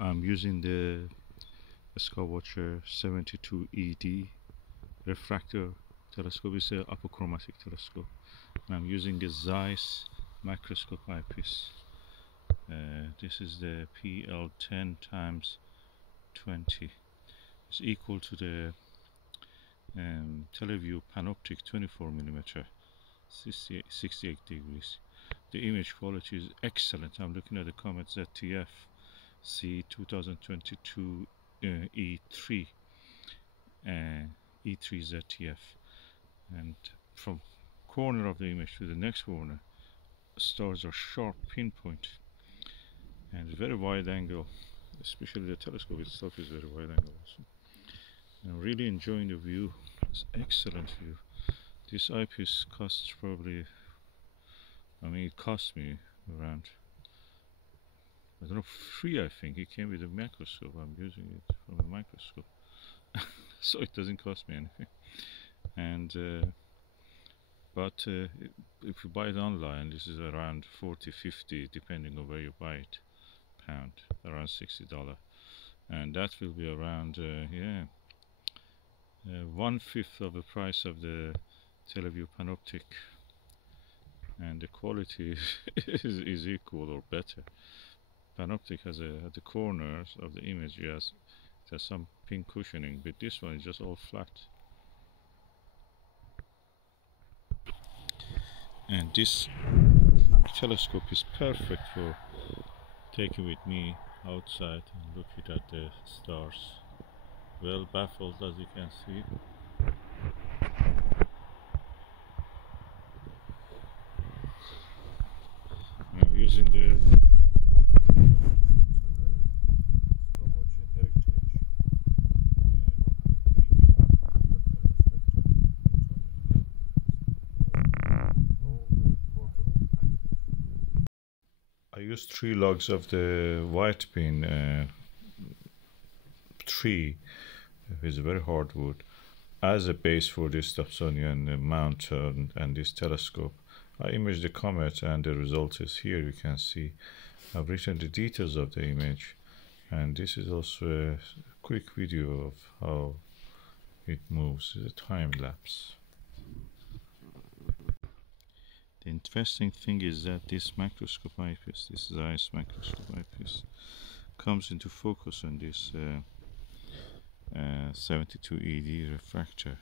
I'm using the Skywatcher 72 ED refractor telescope. It's an apochromatic telescope, and I'm using a Zeiss microscope eyepiece. This is the Pl-10x 20. It's equal to the Televue Panoptic 24mm, 68 degrees. The image quality is excellent. I'm looking at the Comet ZTF C 2022 E3 ZTF, and from corner of the image to the next corner, stars are sharp pinpoint, and very wide angle. Especially the telescope itself is very wide angle also. I'm really enjoying the view. It's excellent view. This eyepiece costs probably, it cost me around, I don't know, free. I think it came with a microscope. I'm using it from a microscope, so it doesn't cost me anything. And if you buy it online, this is around 40-50, depending on where you buy it, pound, around $60, and that will be around 1/5 of the price of the Televue Panoptic, and the quality is equal or better. Panoptic has at the corners of the image, it has some pin cushioning, but this one is just all flat. And this telescope is perfect for taking with me outside and looking at the stars. Well baffled, as you can see. I'm using the I used 3 logs of the white pin tree, with very hard wood, as a base for this Dobsonian mount and this telescope. I imaged the comet, and the result is here. You can see I've written the details of the image, and this is also a quick video of how it moves. It's a time lapse. The interesting thing is that this microscope eyepiece, this Zeiss microscope eyepiece, comes into focus on this 72 ED refractor.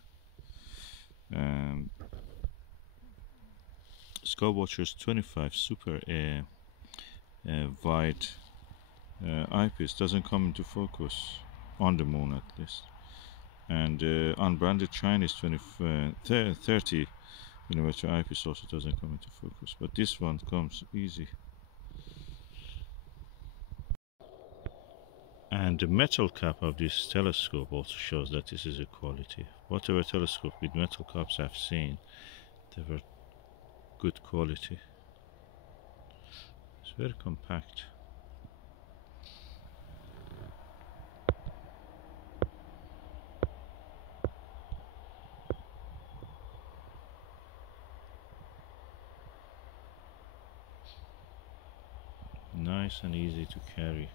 Skywatcher's 25 super wide eyepiece doesn't come into focus on the moon, at least, and unbranded Chinese 30mm eyepiece also doesn't come into focus, but this one comes easy. And the metal cap of this telescope also shows that this is a quality. Whatever telescope with metal caps I've seen, they were good quality. It's very compact. Nice and easy to carry.